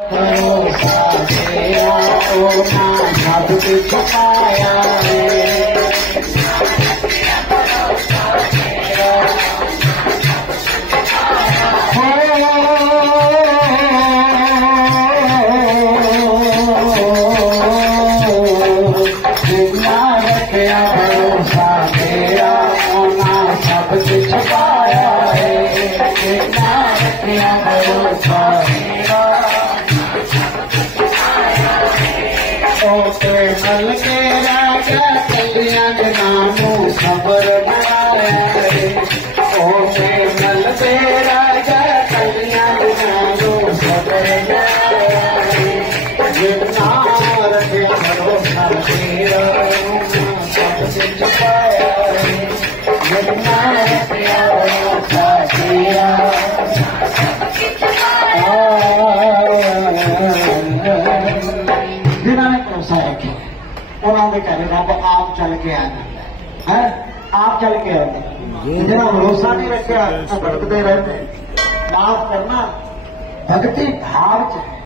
भरोसा तेरा होना सब कुछ पाया भरोसा तेरा होना सब कुछ पाया भरोसा ओके मल के राजा कल्याण नामो खबर बनाए ओके मल के राजा कल्याण नामो खबर बनाए जितना रखे भरोसा तेरा सब कुछ पाया जितना रखे भरोसा तेरा जिन्होंने भरोसा रखे उन्होंने कहे रब आप चल के आना है आप चल के आना जिन्होंने भरोसा नहीं रखा तो भटकते रहते माफ करना भक्ति भाव चाहिए।